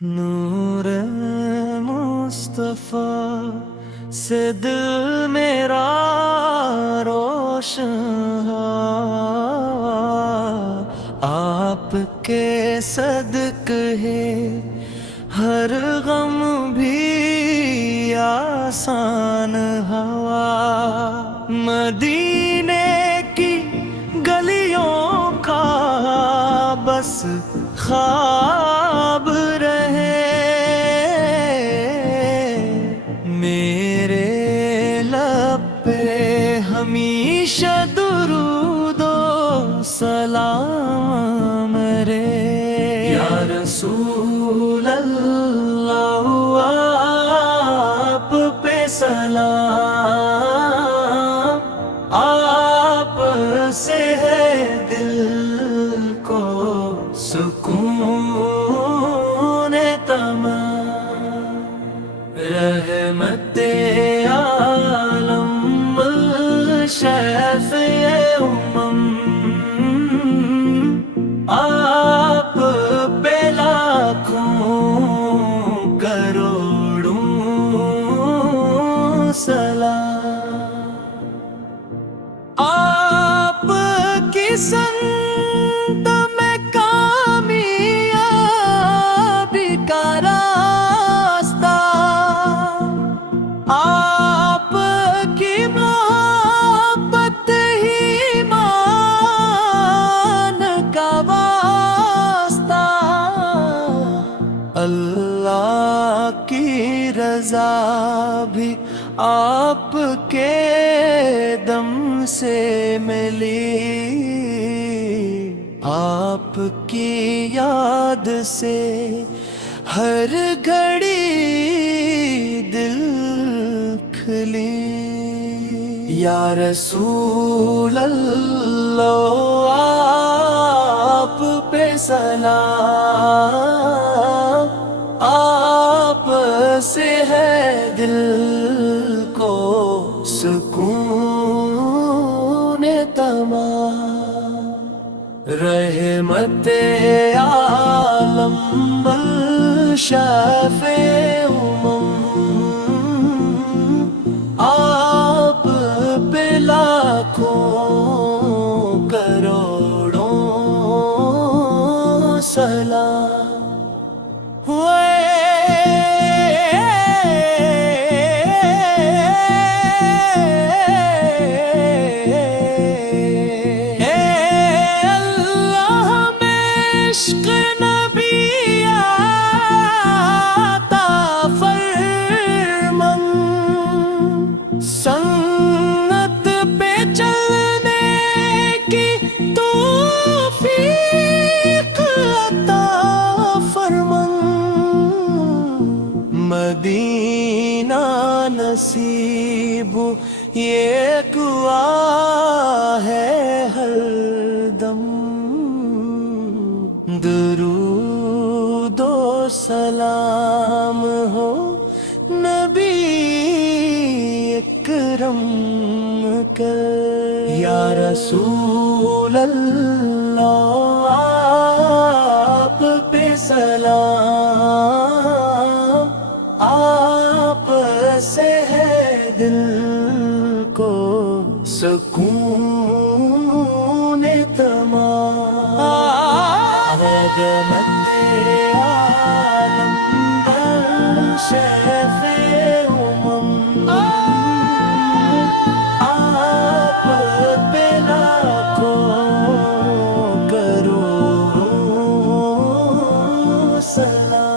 نور مصطفیٰ سے دل میرا روشن ہوا، آپ کے صدقے ہے ہر غم بھی آسان ہوا۔ مدینے کی گلیوں کا بس خواب رہے، میرے لب پہ ہمیشہ درود و سلام رہے۔ یا رسول اللہ آپ پہ سلام، آپ سے ہے دل کو سکون تمام۔ رحمت عالم شفیع امم، آپ پہ لاکھوں کروڑوں سلام۔ آپ کی سنت میں کامیابی کا راستہ، آپ کی محبت ہی ایمان کا واسطہ، اللہ کی رضا بھی آپ کے دم سے ملی، آپ کی یاد سے ہر گھڑی دل کھلی۔ یا رسول اللہ آپ پہ سلام، آپ سے ہے دل کو سکون تمام۔ رحمت عالم شفیع امم، آپ پہ لاکھوں کروڑوں سلام۔ عشق نبی عطا فرمان، سنت پہ چلنے کی توفیق عطا فرمان، مدینہ نصیب یہ دعا ہے ہر دم، درود و سلام ہو نبی اکرم کر۔ یا رسول اللہ آپ پہ سلام، آپ سے ہے دل کو سکون تمام۔ رحمت عالم شفیع امم، آپ پہ لاکھوں کروڑوں سلام۔